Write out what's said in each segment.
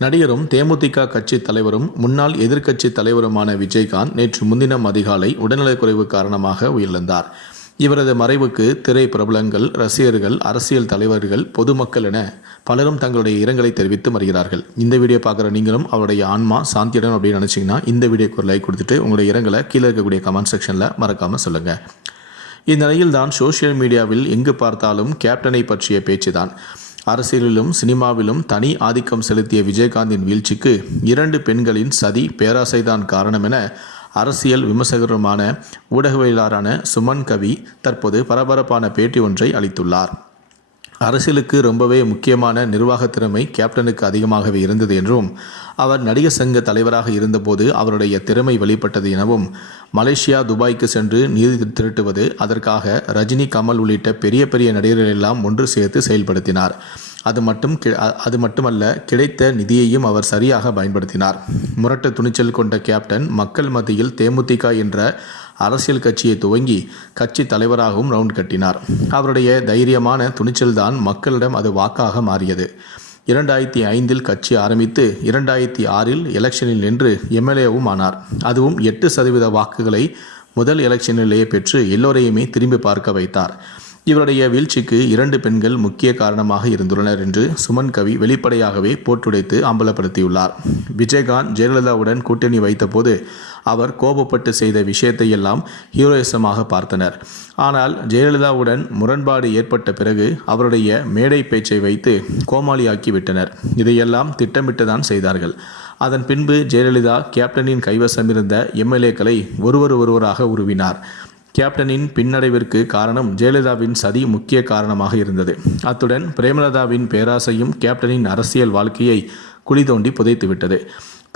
நடிகரும் தேமுதிக கட்சி தலைவரும் முன்னாள் எதிர்க்கட்சி தலைவருமான விஜயகாந்த் நேற்று முன்தினம் அதிகாலை உடல்நலக்குறைவு காரணமாக உயிரிழந்தார். இவரது மறைவுக்கு திரை பிரபலங்கள் ரசிகர்கள் அரசியல் தலைவர்கள் பொதுமக்கள் என பலரும் தங்களுடைய இரங்கலை தெரிவித்து வருகிறார்கள் இந்த வீடியோ பார்க்குற நீங்களும் அவருடைய ஆன்மா சாந்தியிடம் அப்படின்னு நினச்சிங்கன்னா இந்த வீடியோக்கு ஒரு லைக் கொடுத்துட்டு உங்களுடைய இரங்கலை கீழே இருக்கக்கூடிய கமெண்ட் செக்ஷனில் மறக்காமல் சொல்லுங்கள் இந்நிலையில் தான் சோஷியல் மீடியாவில் எங்கு பார்த்தாலும் கேப்டனை பற்றிய பேச்சு தான் அரசியலிலும் சினிமாவிலும் தனி ஆதிக்கம் செலுத்திய விஜயகாந்தின் வீழ்ச்சிக்கு இரண்டு பெண்களின் சதி பேராசைதான் காரணம் என அரசியல் விமர்சகருமான ஊடகவியலாளரான சுமன் கவி தற்போது பரபரப்பான பேட்டி ஒன்றை அளித்துள்ளார். அரசியலுக்கு ரொம்பவே முக்கியமான நிர்வாக திறமை கேப்டனுக்கு அதிகமாகவே இருந்தது என்றும் அவர் நடிகர் சங்க தலைவராக இருந்தபோது அவருடைய திறமை வெளிப்பட்டது எனவும் மலேசியா துபாய்க்கு சென்று நிதி திரட்டுவது அதற்காக ரஜினி கமல் உள்ளிட்ட பெரிய பெரிய நடிகர்கள் எல்லாம் ஒன்று சேர்த்து செயல்படுத்தினார். அது மட்டும் அது மட்டுமல்ல கிடைத்த நிதியையும் அவர் சரியாக பயன்படுத்தினார். முரட்டு துணிச்சல் கொண்ட கேப்டன் மக்கள் மத்தியில் தேமுதிக என்ற அரசியல் கட்சியை துவங்கி கட்சி தலைவராகவும் ரவுண்ட் கட்டினார். அவருடைய தைரியமான துணிச்சல்தான் மக்களிடம் அது வாக்காக மாறியது. இரண்டாயிரத்தி ஐந்தில் கட்சி ஆரம்பித்து இரண்டாயிரத்தி ஆறில் எலெக்ஷனில் நின்று எம்எல்ஏவும் ஆனார். அதுவும் எட்டு சதவீத வாக்குகளை முதல் எலெக்ஷனிலேயே பெற்று எல்லோரையுமே திரும்பி பார்க்க வைத்தார். இவருடைய வீழ்ச்சிக்கு இரண்டு பெண்கள் முக்கிய காரணமாக இருந்துள்ளனர் என்று சுமன் கவி வெளிப்படையாகவே போட்டுடைத்து அம்பலப்படுத்தியுள்ளார். விஜயகாந்த் ஜெயலலிதாவுடன் கூட்டணி வைத்தபோது அவர் கோபப்பட்டு செய்த விஷயத்தையெல்லாம் ஹீரோயிசமாக பார்த்தனர். ஆனால் ஜெயலலிதாவுடன் முரண்பாடு ஏற்பட்ட பிறகு அவருடைய மேடை பேச்சை வைத்து கோமாளியாக்கி விட்டனர் இதையெல்லாம் திட்டமிட்டுதான் செய்தார்கள். அதன் பின்பு ஜெயலலிதா கேப்டனின் கைவசம் இருந்த எம்எல்ஏக்களை ஒருவர் ஒருவராக உருவினார். கேப்டனின் பின்னடைவிற்கு காரணம் ஜெயலலிதாவின் சதி முக்கிய காரணமாக இருந்தது. அத்துடன் பிரேமலதாவின் பேராசையும் கேப்டனின் அரசியல் வாழ்க்கையை குழி தோண்டி புதைத்துவிட்டது.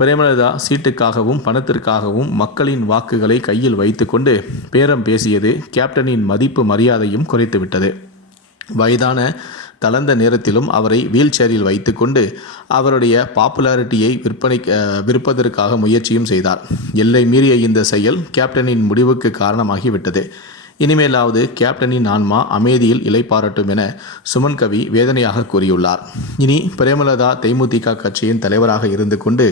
பிரேமலதா சீட்டுக்காகவும் பணத்திற்காகவும் மக்களின் வாக்குகளை கையில் வைத்துக்கொண்டு பேரம் பேசியது கேப்டனின் மதிப்பு மரியாதையும் குறைத்துவிட்டது. வயதான கலந்த நேரத்திலும் அவரை வீல் சேரில் வைத்துக்கொண்டு அவருடைய பாப்புலாரிட்டியை விற்பனை விற்பதற்காக முயற்சியும் செய்தார். எல்லை மீறிய இந்த செயல் கேப்டனின் முடிவுக்கு காரணமாகிவிட்டது. இனிமேலாவது கேப்டனின் ஆன்மா அமைதியில் இலைப்பாரட்டும் என சுமன் கவி வேதனையாக கூறியுள்ளார். இனி பிரேமலதா தேமுதிக கட்சியின் தலைவராக இருந்து கொண்டு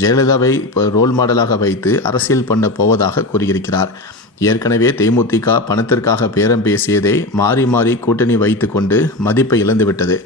ஜெயலலிதாவை ரோல் மாடலாக வைத்து அரசியல் பண்ண போவதாக கூறியிருக்கிறார். ஏற்கனவே தேமுதிக பணத்திற்காக பேரம் பேசியதை மாறி மாறி கூட்டணி வைத்துக்கொண்டு மதிப்பை இழந்துவிட்டது.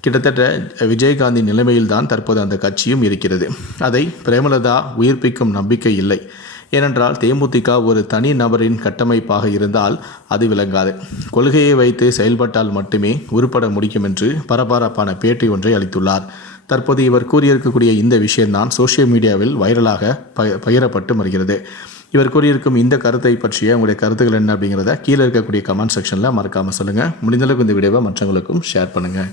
கிட்டத்தட்ட விஜயகாந்தின் நிலைமையில்தான் தற்போது அந்த கட்சியும் இருக்கிறது. அதை பிரேமலதா உயிர்ப்பிக்கும் நம்பிக்கை இல்லை. ஏனென்றால் தேமுதிக ஒரு தனி நபரின் கட்டமைப்பாக இருந்தால் அது விளங்காது. கொள்கையை வைத்து செயல்பட்டால் மட்டுமே உருப்பட முடியும் என்று பரபரப்பான பேட்டி ஒன்றை அளித்துள்ளார். தற்போது இவர் கூறியிருக்கக்கூடிய இந்த விஷயம்தான் சோஷியல் மீடியாவில் வைரலாக பகிரப்பட்டு வருகிறது. இவர் கூறியிருக்கும் இந்த கருத்தை பற்றிய உங்களுடைய கருத்துக்கள் என்ன அப்படிங்கிறத கீழே இருக்கக்கூடிய கமெண்ட் செக்ஷனில் மறக்காமல் சொல்லுங்கள் முடிந்தளவுக்கு இந்த வீடியோவை மற்றவங்களுக்கும் ஷேர் பண்ணுங்கள்